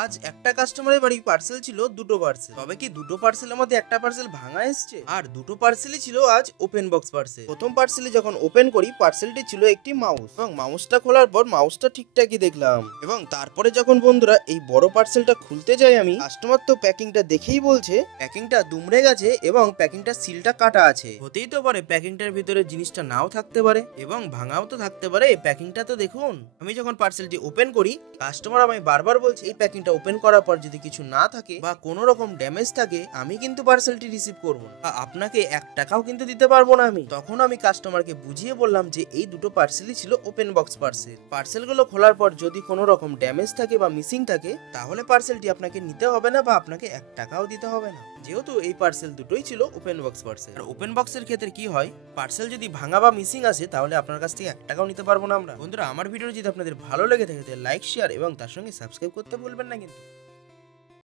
আজ একটা কাস্টমারের বাড়ি পার্সেল ছিল দুটো পার্সেল। তবে কি দুটো পার্সেলের মধ্যে একটা পার্সেল ভাঙা এসছে, আর দুটো পার্সেলই ছিল আজ ওপেন বক্স পার্সেল। প্রথম পার্সেলে যখন ওপেন করি পার্সেলটি ছিল একটি মাউস, এবং মাউসটা খোলার পর মাউসটা ঠিকঠাকই দেখলাম। এবং তারপরে যখন বন্ধুরা এই বড় পার্সেলটা খুলতে যাই আমি, কাস্টমার তো প্যাকিংটা দেখেই বলছে প্যাকিংটা দুমড়ে গেছে এবং প্যাকিংটা সিলটা কাটা আছে। হতেই তো পারে প্যাকিংটার ভিতরে জিনিসটা নাও থাকতে পারে এবং ভাঙাও তো থাকতে পারে। প্যাকিংটা তো দেখুন। আমি যখন পার্সেলটি ওপেন করি কাস্টমার আমায় বারবার বলছে এই প্যাকিংটা ওপেন করার পর যদি কিছু না থাকে বা কোনো রকম ড্যামেজ থাকে আমি কিন্তু পার্সেলটি রিসিভ করবো না, আপনাকে 1 টাকাও কিন্তু দিতে পারবো না। আমি তখন আমি কাস্টমারকে বুঝিয়ে বললাম যে এই দুটো পার্সেলই ছিল ওপেন বক্স পার্সেল। পার্সেলগুলো খোলার পর যদি কোনো রকম ড্যামেজ থাকে বা মিসিং থাকে তাহলে পার্সেলটি আপনাকে নিতে হবে না বা আপনাকে 1 টাকাও দিতে হবে না, যেহেতু এই পার্সেল দুটোই ছিল ওপেন বক্স পার্সেল। আর ওপেন বক্সের ক্ষেত্রে কি হয়, পার্সেল যদি ভাঙা বা মিসিং আসে তাহলে আপনার কাছ থেকে 1 টাকাও নিতে পারবো না আমরা। বন্ধুরা আমার ভিডিও যদি আপনাদের ভালো লেগে থাকে তাহলে লাইক শেয়ার এবং তার সঙ্গে সাবস্ক্রাইব করতে ভুলবেন না কিন্তু।